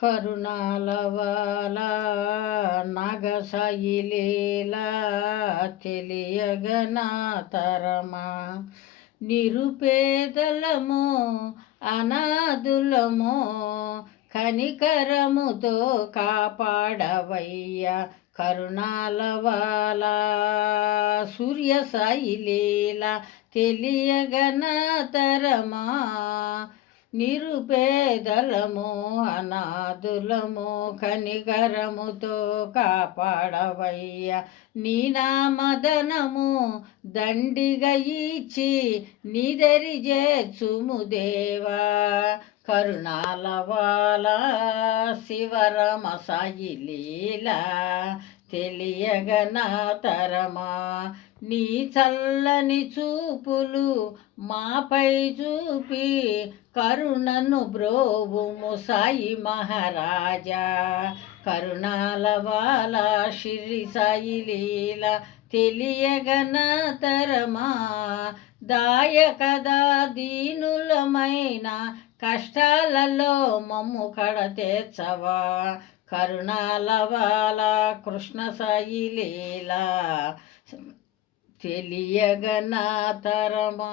కరుణాలవాల నాగసాయిలీలా తెలియగనాతరమా నిరుపేదలము అనాథులము కనికరముతో కాపాడవయ్య కరుణాలవాల సూర్య సాయిలీలా తెలియగనాతరమా నిరుపేదలము అనాథులము కనికరముతో కాపాడవయ్య నీ నామదనము దండిగా ఇచ్చి నిదరి చేర్చుము దేవా కరుణాలవాల శివరమ సాయి లీలా తెలియగనాతరమా నీ చల్లని చూపులు మాపై చూపి కరుణను బ్రోవుము సాయి మహారాజా కరుణాలవాల శిరి సాయి లీలా తెలియగనాతరమా దాయకదా దీనులమైన కష్టాలలో మమ్ము కడతేర్చవా కరుణాలవాల కృష్ణ సాయి లీలా తెలియగనాతరమా.